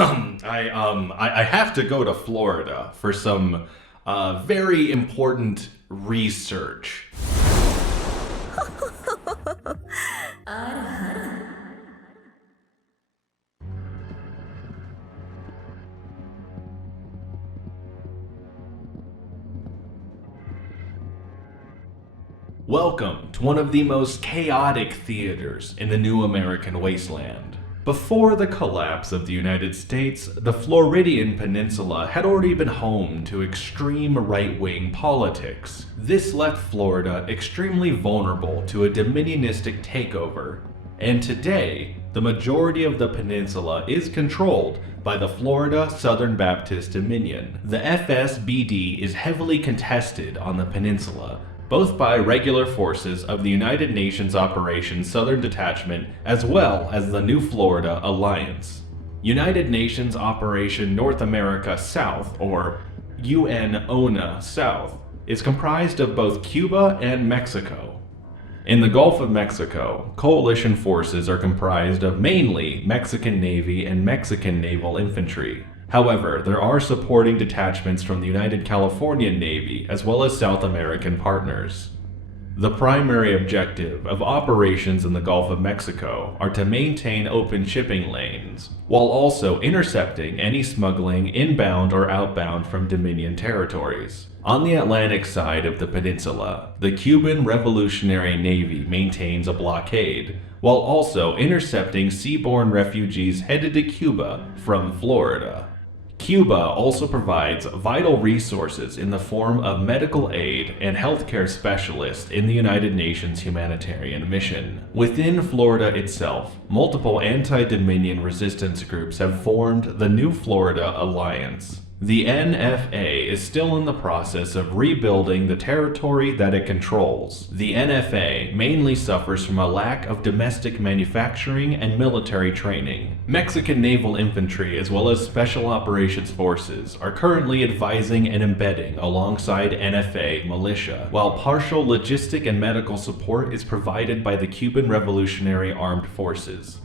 I have to go to Florida for some very important research. Welcome to one of the most chaotic theaters in the new American wasteland. Before the collapse of the United States, the Floridian Peninsula had already been home to extreme right-wing politics. This left Florida extremely vulnerable to a dominionistic takeover. And today, the majority of the peninsula is controlled by the Florida Southern Baptist Dominion. The FSBD is heavily contested on the peninsula, both by regular forces of the United Nations Operation Southern Detachment as well as the New Florida Alliance. United Nations Operation North America South, or UNONA South, is comprised of both Cuba and Mexico. In the Gulf of Mexico, coalition forces are comprised of mainly Mexican Navy and Mexican Naval Infantry. However, there are supporting detachments from the United Californian Navy as well as South American partners. The primary objective of operations in the Gulf of Mexico are to maintain open shipping lanes, while also intercepting any smuggling inbound or outbound from Dominion territories. On the Atlantic side of the peninsula, the Cuban Revolutionary Navy maintains a blockade, while also intercepting seaborne refugees headed to Cuba from Florida. Cuba also provides vital resources in the form of medical aid and healthcare specialists in the United Nations humanitarian mission. Within Florida itself, multiple anti-Dominion resistance groups have formed the New Florida Alliance. The NFA is still in the process of rebuilding the territory that it controls. The NFA mainly suffers from a lack of domestic manufacturing and military training. Mexican Naval Infantry as well as Special Operations Forces are currently advising and embedding alongside NFA militia, while partial logistic and medical support is provided by the Cuban Revolutionary Armed Forces.